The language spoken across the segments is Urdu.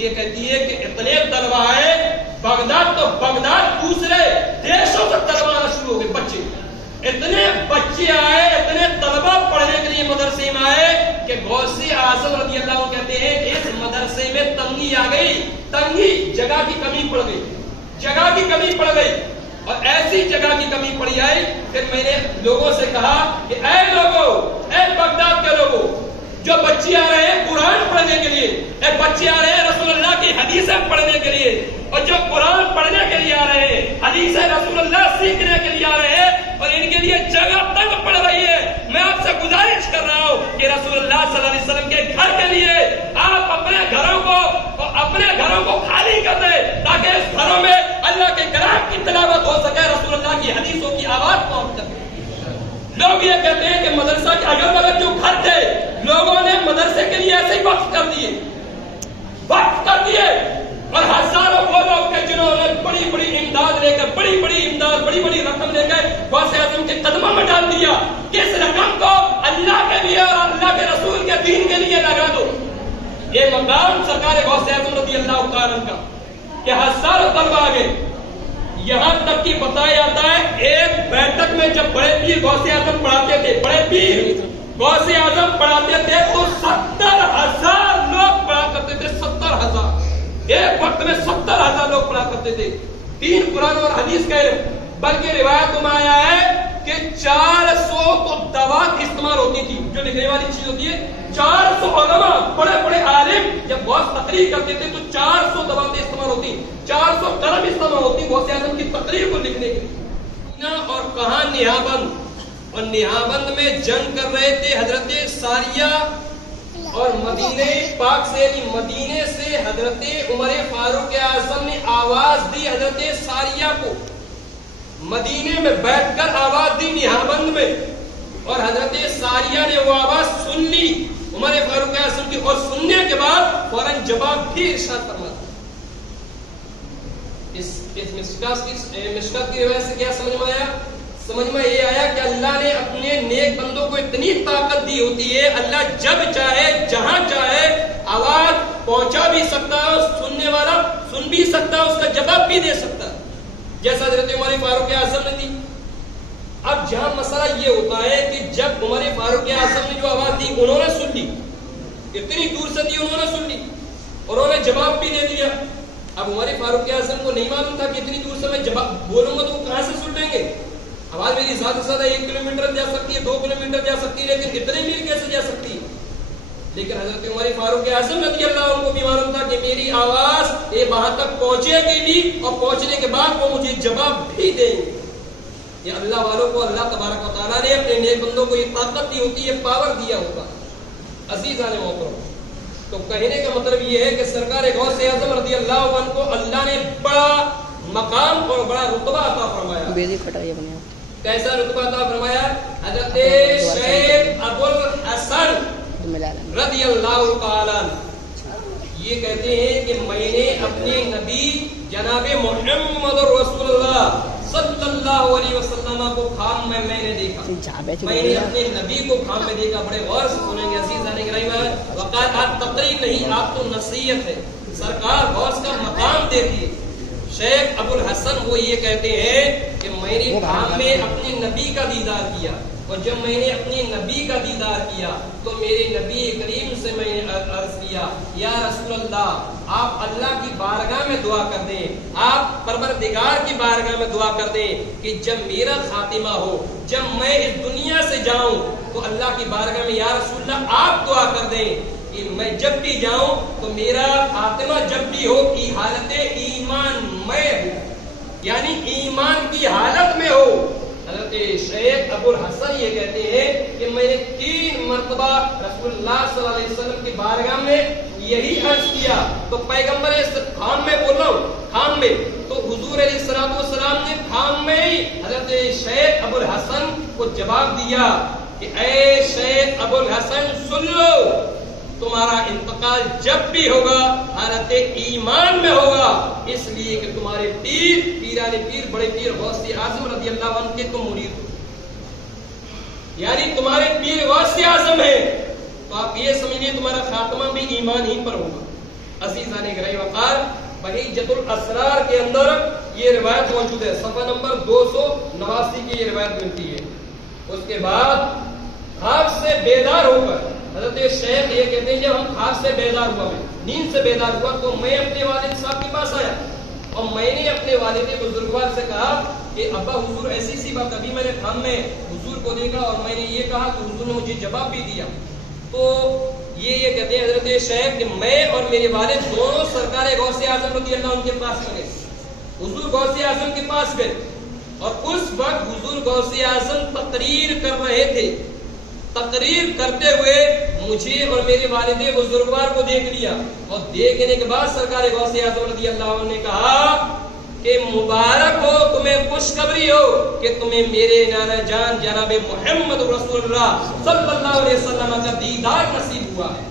یہ کہتی ہے کہ اتنے طلبہ آئے بغداد، تو بغداد دوسرے دیشوں سے طلبہ آنا شروع ہو گئے، بچے، اتنے بچے آئے، اتنے طلبہ پڑھنے کے لیے مدرسے میں آئے کہ غوث اعظم رضی اللہ عنہ کہتے ہیں کہ اس مدرسے میں تنگی آ گئی، تنگی، جگہ کی کمی پڑ گئی، جگہ کی کمی پڑ گئی، اور ایسی جگہ کی کمی پڑی آئی۔ پھر میں نے لوگوں سے کہا کہ اے لوگوں، اے بغداد کے لوگوں، جو بچے آ رہے ہیں قرآن پڑھنے کے لیے، اے بچے آ رہے ہیں رسول اللہ کی حدیثیں پڑھنے کے لیے، اور جو قرآن پڑھنے کے لیے آ رہے ہیں، حدیث رسول اللہ سیکھنے کے لیے آ رہے ہیں، اور ان کے لیے جگہ تنگ پڑ رہی ہے، میں آپ سے گزارش کر رہا ہوں کہ رسول اللہ صلی اللہ علیہ وسلم کے گھر کے لیے آپ اپنے گھروں کو خالی کر دیں، تاکہ اس گھروں میں اللہ کے کلام کی تلاوت ہو سکے، رسول اللہ کی حدیثوں کی آواز پہنچ سکے۔ لوگ یہ کہتے ہیں کہ مدرسہ کے اگل بغل جو گھر تھے، لوگوں نے مدرسے کے لیے ایسے ہی وقف کر دیے، اور ہزاروں وہ لوگ تھے جنہوں نے بڑی بڑی امداد لے کر، بڑی بڑی رقم لے کر غوث اعظم کے قدموں میں ڈال دیا کہ اس رقم کو اللہ کے لیے اور اللہ کے رسول کے دین کے لیے لگا دو۔ یہ مقام سرکار غوث اعظم رضی اللہ تعالیٰ عنہ کا کہ ہزاروں طلبہ آگے، یہاں تک کہ بتایا جاتا ہے ایک بیٹھک میں جب بڑے پیر غوث اعظم پڑھاتے تھے، بڑے پیر غوث اعظم پڑھاتے تھے تو 70,000 لوگ پڑھا کرتے تھے، 70,000، ایک وقت میں 70,000 لوگ پڑھا کرتے تھے، 3 قرآن اور حدیث کا علم، بلکہ روایت میں آیا ہے کہ 400 تو دوات استعمال ہوتی تھی، جو لکھنے والی چیز ہوتی ہے، 400 علماء، بڑے عالم جب غوث تقریر کرتے تھے تو 400 دواتیں استعمال ہوتی، 400 قلم استعمال ہوتی غوث اعظم کی تقریر کو لکھنے کے لیے۔ اور کہاں نہابند، اور نہابند میں جنگ کر رہے تھے حضرت ساریہ، اور مدینے پاک سے، مدینے سے حضرت عمر فاروق اعظم نے آواز دی حضرت ساریہ کو، مدینے میں بیٹھ کر آواز دی نہابند میں، اور حضرت ساریہ نے وہ آواز سن لی عمر فاروق اعظم کی، اور سننے کے بعد فوراً جواب بھی ارشاد فرما۔ اس مشکات کی روایت سے کیا سمجھ میں آیا؟ سمجھ میں یہ آیا کہ اللہ نے اپنے نیک بندوں کو اتنی طاقت دی ہوتی ہے، اللہ جب چاہے جہاں چاہے آواز پہنچا بھی سکتا ہے، سننے والا سن بھی سکتا ہے، اس کا جواب بھی دے سکتا ہے، جیسا حضرت عمر فاروق اعظم نے دی۔ اب جہاں مسئلہ یہ ہوتا ہے کہ جب عمر فاروق اعظم نے جو آواز دی انہوں نے سن لی، اتنی دور سے دی انہوں نے سن لی، اور انہوں نے جواب بھی دے دیا۔ اب عمر فاروق اعظم کو نہیں معلوم تھا کہ اتنی دور سے میں جواب بولوں گا تو وہ کہاں سے سن لیں گے، آواز میری زیادہ سے زیادہ 1 کلومیٹر جا سکتی ہے، 2 کلومیٹر جا سکتی ہے، لیکن اتنے میل کیسے جا سکتی ہے؟ لیکن حضرت عمر فاروق اعظم رضی اللہ عنہ کو بھی معلوم تھا کہ میری آواز یہ وہاں تک پہنچے گی بھی، اور پہنچنے کے بعد وہ مجھے جواب بھی دیں گے۔ یہ اللہ والوں کو اللہ تبارک و تعالیٰ نے اپنے نیک بندوں کو یہ طاقت دی ہوتی ہے، پاور دیا ہوتا ہے۔ عزیزان محترم، تو کہنے کا مطلب یہ ہے کہ سرکار غوث اعظم رضی اللہ عنہ کو اللہ نے بڑا مقام اور بڑا رتبہ عطا فرمایا۔ کیسا رتبہ عطا فرمایا؟ حضرت شیخ ابو الحسن رضی اللہ تعالیٰ یہ کہتے ہیں کہ میں نے اپنے نبی جناب محمد رسول اللہ صلی اللہ علیہ وسلم کو خام میں نے دیکھا، میں نے اپنے نبی کو خام میں دیکھا۔ بڑے غور سے سنیں گے عزیزان گرامی، وقت آپ تقریر نہیں، آپ تو نصیحت ہے، سرکار غوث کا مقام دیتی ہے۔ شیخ ابو الحسن وہ یہ کہتے ہیں کہ میں نے خام میں اپنے نبی کا دیدار کیا، اور جب میں نے اپنے نبی کا دیدار کیا تو میرے نبی کریم سے میں نے عرض کیا، یا رسول اللہ آپ اللہ کی بارگاہ میں دعا کر دیں، آپ پروردگار کی بارگاہ میں دعا کر دیں کہ جب میرا خاتمہ ہو، جب میں اس دنیا سے جاؤں تو اللہ کی بارگاہ میں یا رسول اللہ آپ دعا کر دیں کہ میں جب بھی جاؤں تو میرا خاتمہ جب بھی ہو کی حالت ایمان میں ہو، یعنی ایمان کی حالت میں ہو۔ حضرت شیخ ابو الحسن یہ کہتے ہیں کہ میں نے 3 مرتبہ رسول اللہ صلی اللہ علیہ وسلم کی بارگاہ میں یہی عرض کیا، تو پیغمبر خام میں بول رہا ہوں، خام میں، تو حضور علیہ الصلوۃ والسلام نے خام میں ہی حضرت شیخ ابو الحسن کو جواب دیا کہ اے شیخ ابو الحسن سن لو، تمہارا انتقال جب بھی ہوگا حالت ایمان میں ہوگا، اس لیے کہ تمہارے پیر پیران پیر بڑے پیر غوث اعظم رضی اللہ عنہ کے تم مرید ہو، یعنی تمہارے پیر غوث اعظم ہے، تو آپ یہ سمجھیے تمہارا خاتمہ بھی ایمان ہی پر ہوگا۔ عزیزان گرامی وقار بہیجۃ الاسرار کے اندر یہ روایت موجود ہے، صفحہ نمبر 289 کی یہ روایت ملتی ہے۔ اس کے بعد خواب سے بیدار ہو کر حضرت شیخ یہ کہتے ہیں جب ہم خواب سے بیدار ہوا، میں نیند سے بیدار ہوا تو میں اپنے والد صاحب کے پاس آیا اور میں نے اپنے والد بزرگوار سے کہا کہ ابا حضور ایسی سی بات، ابھی میں نے خواب میں حضور کو دیکھا اور میں نے یہ کہا کہ حضور نے مجھے جواب بھی دیا۔ تو یہ کہتے ہیں حضرت شیخ کہ میں اور میرے والد دونوں سرکار غوث اعظم رضی اللہ عنہ کے پاس گئے، حضور غوث اعظم کے پاس گئے اور اس وقت حضور غوث اعظم تقریر کر رہے تھے۔ تقریر کرتے ہوئے مجھے اور میرے والد بزرگوار کو دیکھ لیا اور دیکھنے کے بعد سرکار غوث اعظم رضی اللہ عنہ نے کہا کہ مبارک ہو تمہیں، خوشخبری ہو کہ تمہیں میرے نانا جان جناب محمد رسول اللہ صلی اللہ علیہ وسلم کا دیدار نصیب ہوا ہے،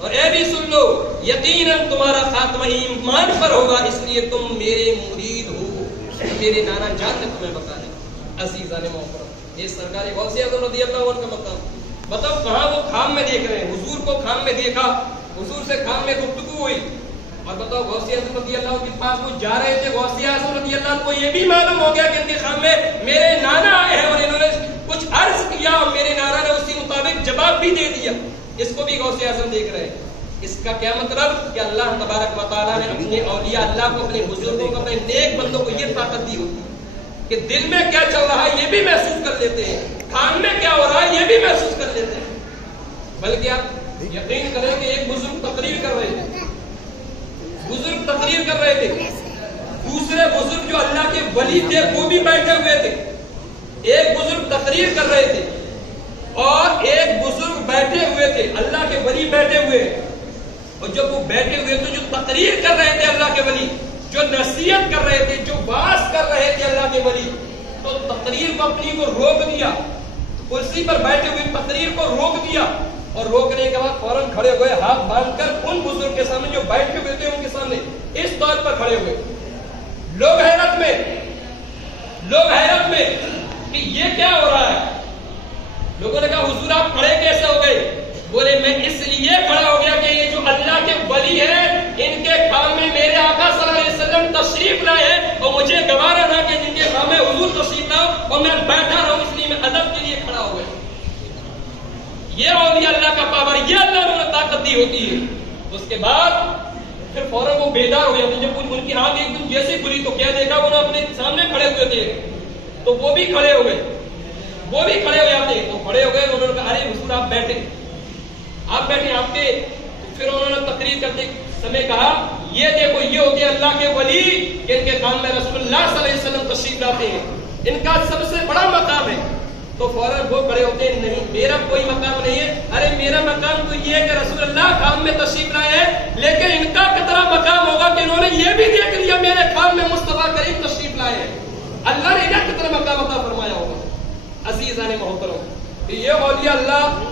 اور اے بھی سن لو یقیناً تمہارا خاتمہ ایمان پر ہوگا، اس لیے تم میرے مرید ہو، میرے نانا جان نے تمہیں بتایا۔ عزیزان محترم، یہ سرکار غوث اعظم رضی اللہ عنہ کا مقام، بتاؤ کہاں وہ خواب میں دیکھ رہے ہیں، حضور کو خواب میں دیکھا، حضور سے خواب میں گفتگو ہوئی، اور بتاؤ غوث اعظم رضی اللہ عنہ کے پاس وہ جا رہے تھے، غوث اعظم رضی اللہ عنہ کو یہ بھی معلوم ہو گیا کہ ان کے خواب میں میرے نانا آئے ہیں اور انہوں نے کچھ عرض کیا اور میرے نانا نے اسی مطابق جواب بھی دے دیا، اس کو بھی غوث اعظم دیکھ رہے ہیں۔ اس کا کیا مطلب کہ اللہ تبارک و تعالیٰ نے اپنے اولیاء اللہ کو، اپنے بزرگوں کو، اپنے نیک بندوں کو یہ طاقت دی ہوتی ہے کہ دل میں کیا چل رہا ہے یہ بھی محسوس کر لیتے ہیں، کان میں کیا ہو رہا ہے یہ بھی محسوس کر لیتے ہیں۔ بلکہ آپ یقین کریں کہ ایک بزرگ تقریر کر رہے تھے، بزرگ تقریر کر رہے تھے، دوسرے بزرگ جو اللہ کے ولی تھے وہ بھی بیٹھے ہوئے تھے، ایک بزرگ تقریر کر رہے تھے اور ایک بزرگ بیٹھے ہوئے تھے، اللہ کے ولی بیٹھے ہوئے، اور جب وہ بیٹھے ہوئے تو جو تقریر کر رہے تھے اللہ کے ولی، جو نصیحت کر رہے تھے، جو باز کر رہے تھے اللہ کے ولی، تو تقریر کو اپنی کو روک دیا، کرسی پر بیٹھے ہوئے تقریر کو روک دیا اور روکنے کے بعد فوراً کھڑے ہوئے، ہاتھ باندھ کر ان بزرگ کے سامنے جو بیٹھے ہوئے تھے ان کے سامنے اس طور پر کھڑے ہوئے۔ لوگ حیرت میں کہ یہ کیا ہو رہا ہے۔ لوگوں نے کہا حضور آپ کھڑے کیسے ہو گئے؟ بولے میں اس لیے کھڑا ہو گیا کہ یہ جو اللہ کے ولی ہیں ان کے خواب میں میرے آقا صلی اللہ علیہ وسلم تشریف لائے ہیں اور مجھے گوارا نہ کہ جن کے خواب میں حضور تشریف لاؤ اور میں بیٹھا رہا ہوں، اس لیے میں ادب کے لیے کھڑا ہو گیا۔ یہ اولیاء اللہ کا پاور، یہ اللہ نے طاقت دی ہوتی ہے۔ اس کے بعد پھر فوراً وہ بیدار ہو جاتے، جب ان کی آنکھ ایک دم جیسی کھلی تو کیا دیکھا، انہوں نے اپنے سامنے کھڑے ہوئے تھے تو وہ بھی کھڑے ہو گئے، وہ بھی کھڑے ہو جاتے ہیں، تو کھڑے ہو گئے، انہوں نے کہا ارے حضور آپ بیٹھے آپ کے، پھر انہوں نے تقریر کرتے سمے کہا یہ دیکھو یہ ہو گیا اللہ کے ولی کہ ان کے کام میں رسول اللہ صلی اللہ علیہ وسلم تشریف لاتے ہیں، ان کا سب سے بڑا مقام ہے۔ تو فوراً وہ کھڑے ہوتے ہیں نہیں میرا کوئی مقام نہیں ہے، ارے میرا مقام تو یہ ہے کہ رسول اللہ کام میں تشریف لائے ہیں، لیکن ان کا کتنا مقام ہوگا کہ انہوں نے یہ بھی دیکھ لیا میرے کام میں مصطفیٰ کریم تشریف لائے ہیں، اللہ نے انہیں کتنا مقام عطا فرمایا ہوگا۔ عزیزان محترم، یہ اولیاء اللہ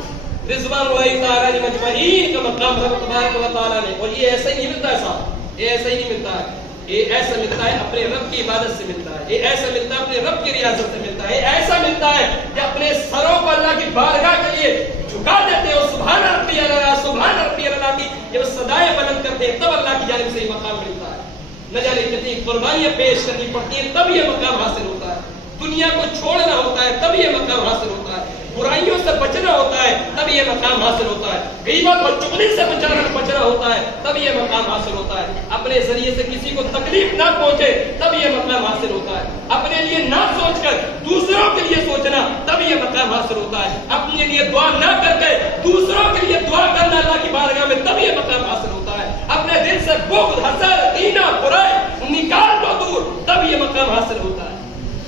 رضوان اللہ تعالی مجمعین کا مقام رب تبارک و تعالی نے، اور یہ ایسا ہی نہیں ملتا ہے صاحب، یہ ایسا ہی نہیں ملتا ہے، یہ ایسا ملتا ہے اپنے رب کی عبادت سے ملتا ہے، یہ ایسا ملتا ہے اپنے رب کی ریاضت سے ملتا ہے، یہ ایسا ملتا ہے کہ اپنے سروں کو اللہ کی بارگاہ کے لیے جھکا دیتے ہو، سبحان ربی اللہ، سبحان ربی اللہ کی جب صدائیں بلند کرتے ہیں تب اللہ کی جانب سے یہ مقام ملتا ہے۔ نہ جانے کتنی قربانیاں پیش کرنی پڑتی ہیں تب یہ مقام حاصل ہوتا ہے، دنیا کو چھوڑنا ہوتا ہے تب یہ مقام حاصل ہوتا ہے، برائیوں سے بچنا ہوتا ہے تب یہ مقام حاصل ہوتا ہے، غیبت اور چغلی سے بچنا ہوتا ہے تب یہ مقام حاصل ہوتا ہے، اپنے ذریعے سے کسی کو تکلیف نہ پہنچے تب یہ مقام حاصل ہوتا ہے، اپنے لیے نہ سوچ کر دوسروں کے لیے سوچنا تب یہ مقام حاصل ہوتا ہے، اپنے لیے دعا نہ کر کے دوسروں کے لیے دعا کرنا اللہ کی بارگاہ میں تب یہ مقام حاصل ہوتا ہے، اپنے دل سے بغض، حسد، کینہ، برائی نکال دو دور تب یہ مقام حاصل ہوتا ہے۔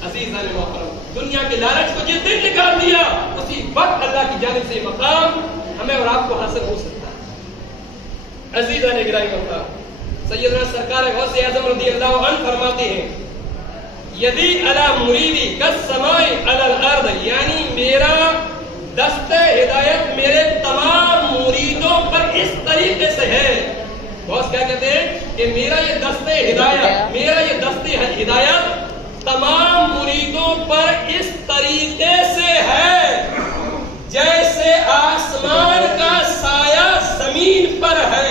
عزیزان محترم، دنیا کے لالچ کو جس دن نکال دیا اسی وقت اللہ کی جانب سے مقام ہمیں اور آپ کو حاصل ہو سکتا ہے۔ عزیزان گرامی محترم، سیدنا سرکار غوث اعظم رضی اللہ عنہ فرماتے ہیں یدی علی مریدی کالسماء علی الارض، یعنی میرا دست ہدایت میرے تمام مریدوں پر اس طریقے سے ہے۔ غوث کیا کہتے ہیں کہ میرا یہ دست ہدایت، میرا یہ دست ہدایت تمام مریدوں پر اس طریقے سے ہے جیسے آسمان کا سایہ زمین پر ہے،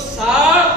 7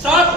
7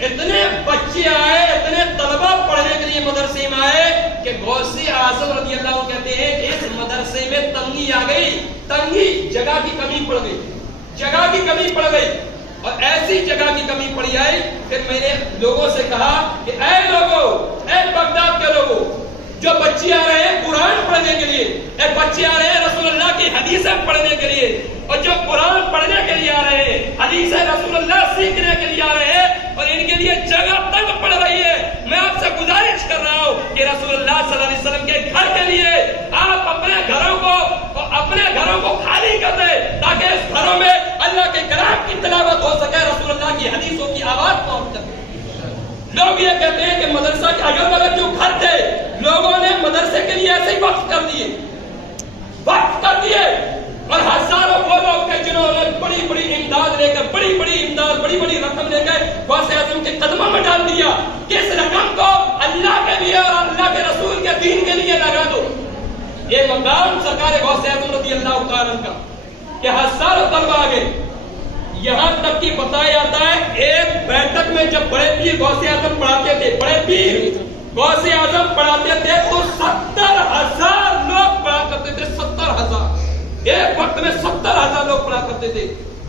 اتنے بچے آئے, اتنے طلبہ پڑھنے کے لیے مدرسے میں آئے کہ غوث اعظم رضی اللہ عنہ کہتے ہیں اس مدرسے میں تنگی آ گئی, تنگی جگہ کی کمی پڑ گئی, جگہ کی کمی پڑ گئی, اور ایسی جگہ کی کمی پڑی آئی. پھر میں نے لوگوں سے کہا کہ اے لوگوں, اے بغداد کے لوگوں, جو بچے آ رہے ہیں قرآن پڑھنے کے لیے, اے بچے آ رہے ہیں رسول اللہ کی حدیثیں پڑھنے کے لیے, اور جو قرآن پڑھنے کے لیے آ رہے ہیں, حدیث رسول اللہ سیکھنے کے لیے آ رہے ہیں, اور ان کے لیے جگہ تنگ پڑ رہی ہے, میں آپ سے گزارش کر رہا ہوں کہ رسول اللہ صلی اللہ علیہ وسلم کے گھر کے لیے آپ اپنے گھروں کو خالی کر دیں, تاکہ اس گھروں میں اللہ کے کلام کی تلاوت ہو سکے, رسول اللہ کی حدیثوں کی آواز پہنچ سکے. لوگ یہ کہتے ہیں کہ مدرسہ کے اگل بغل جو گھر تھے, لوگوں نے مدرسے کے لیے ایسے ہی وقف کر دیے, اور ہزاروں وہ لوگ تھے جنہوں نے بڑی بڑی امداد لے کر, بڑی بڑی رقم لے کر غوث اعظم کے قدموں میں ڈال دیا کہ اس رقم کو اللہ کے لیے اور اللہ کے رسول کے دین کے لیے لگا دو. یہ مقام سرکار غوث اعظم رضی اللہ تعالیٰ عنہ کا کہ ہزاروں طلبہ آ گئے, یہاں تک کہ بتایا جاتا ہے ایک بیٹھک میں جب بڑے پیر غوث اعظم پڑھاتے تھے, بڑے پیر غوث اعظم پڑھاتے تھے تو 70,000 لوگ پڑھا کرتے تھے, 70,000 ایک وقت میں 70,000 لوگ پڑھا کرتے تھے.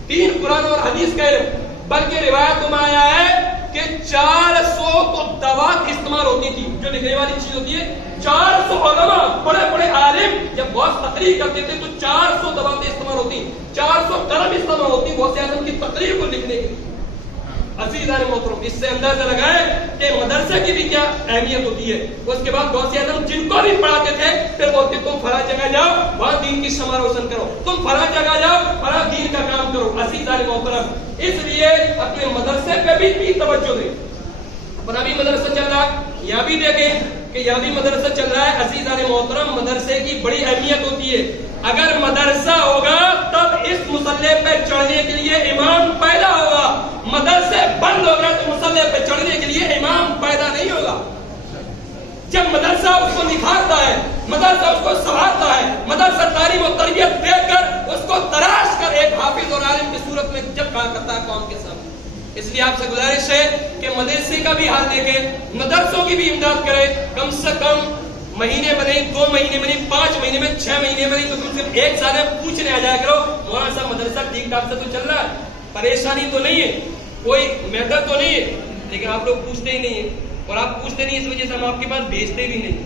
3 قرآن اور حدیث کا علم, بلکہ روایت میں آیا ہے کہ 400 تو دوا استعمال ہوتی تھی, جو لکھنے والی چیز ہوتی ہے. 400 علماء, بڑے بڑے عالم جب غوث تقریر کرتے تھے تو 400 دواتے استعمال ہوتی, 400 قلم استعمال ہوتی غوث اعظم کی تقریر کو لکھنے کے لیے. عزیزان محترم, اس سے اندازہ لگائیں کہ مدرسے کی بھی کیا اہمیت ہوتی ہے. اس کے بعد غوث اعظم جن کو بھی پڑھاتے تھے پھر بولتے تم فلاں جگہ جاؤ, وہاں دین کی شمع روشن کرو, تم فلاں جگہ جاؤ, فلاں دین کا کام کرو. عزیزان محترم, اس لیے اپنے مدرسے پہ بھی توجہ دیں. اپنا بھی مدرسہ چل رہا ہے, یہاں بھی دیکھیں کہ یہاں بھی مدرسہ چل رہا ہے. عزیزان محترم, مدرسے کی بڑی اہمیت ہوتی ہے. اگر مدرسہ ہوگا تب اس مصلی پہ چڑھنے کے لیے امام پیدا ہوگا, مدرسے بند ہو گئے تو مصلی پہ چڑھنے کے لیے امام پیدا نہیں ہوگا. جب مدرسہ اس کو نکھارتا ہے, مدرسہ اس کو سنوارتا ہے, مدرسہ تعلیم و تربیت دے کر اس کو تراش کر ایک حافظ اور عالم کی صورت میں جب کھڑا کرتا ہے قوم کے سامنے. اس لیے آپ سے گزارش ہے کہ مدرسے کا بھی حال دیکھیں, مدرسوں کی بھی امداد کریں. کم سے کم مہینے بنے, 2 مہینے بنے, 5 مہینے میں, 6 مہینے بنے, تو تم صرف ایک سال میں پوچھنے آ جایا کرو مولانا صاحب مدرسہ ٹھیک ٹھاک سے تو چل رہا ہے, پریشانی تو نہیں ہے, کوئی محنت تو نہیں ہے. لیکن آپ لوگ پوچھتے ہی نہیں ہیں, اور آپ پوچھتے نہیں, اس وجہ سے ہم آپ کے پاس بھیجتے بھی نہیں.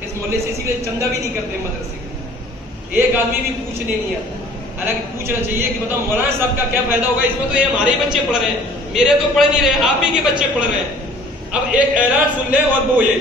اس محلے سے اسی لیے چندہ بھی نہیں کرتے مدرسے کا, ایک آدمی بھی پوچھنے نہیں آتا. حالانکہ پوچھنا چاہیے کہ بتاؤ مولانا صاحب کا کیا فائدہ ہوگا, اس میں تو یہ ہمارے ہی بچے پڑھ رہے ہیں, میرے تو پڑھ نہیں رہے, آپ ہی کے بچے پڑھ رہے ہیں. اب ایک اعلان سن لیں, اور وہ یہ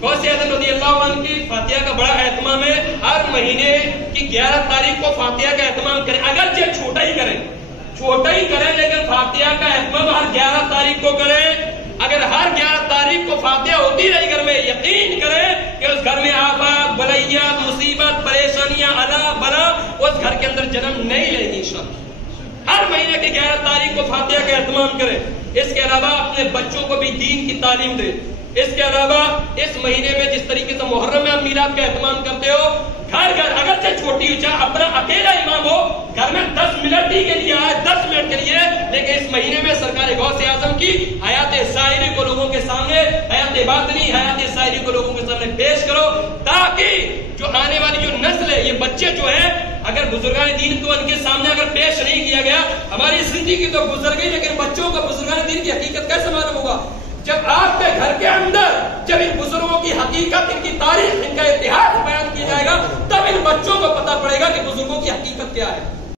غوث اعظم رضی اللہ عنہ کی فاتحہ کا بڑا اہتمام ہے. ہر مہینے کی 11 تاریخ کو فاتحہ کا اہتمام کریں, اگرچہ چھوٹا ہی کریں لیکن فاتحہ کا اہتمام ہر 11 تاریخ کو کریں. اگر ہر 11 تاریخ کو فاتحہ ہوتی رہی گھر میں, یقین کریں کہ اس گھر میں آفات, بلیات, مصیبت, پریشانیاں, الا بلا اس گھر کے اندر جنم نہیں لیں گی انشاءاللہ. ہر مہینے کی 11 تاریخ کو فاتحہ کا اہتمام کریں. اس کے علاوہ اپنے بچوں کو بھی دین کی تعلیم دیں. اس کے علاوہ اس مہینے میں جس طریقے سے محرم میں آپ میلاد کا اہتمام کرتے ہو, گھر اگرچہ چھوٹی ہو, چاہے اپنا اکیلا امام ہو, گھر میں 10 منٹ ہی کے لیے آئے, 10 منٹ کے لیے, لیکن اس مہینے میں سرکار غوث اعظم کی حیات ظاہری کو لوگوں کے سامنے, حیات باطنی, حیات ظاہری کو لوگوں کے سامنے پیش کرو, تاکہ جو آنے والی جو نسل ہے, یہ بچے جو ہیں, اگر بزرگان دین کو ان کے سامنے اگر پیش نہیں کیا گیا, ہماری زندگی تو گزر گئی, لیکن بچوں کو بزرگان دین کی حقیقت کیسے معلوم ہوگا؟ جب آپ کے گھر کے اندر جب ان بزرگوں کی حقیقت, ان کی تاریخ, ان کا اتہاس بیان کیا جائے گا, تب ان بچوں کو پتا پڑے گا کہ بزرگوں کی حقیقت کیا ہے.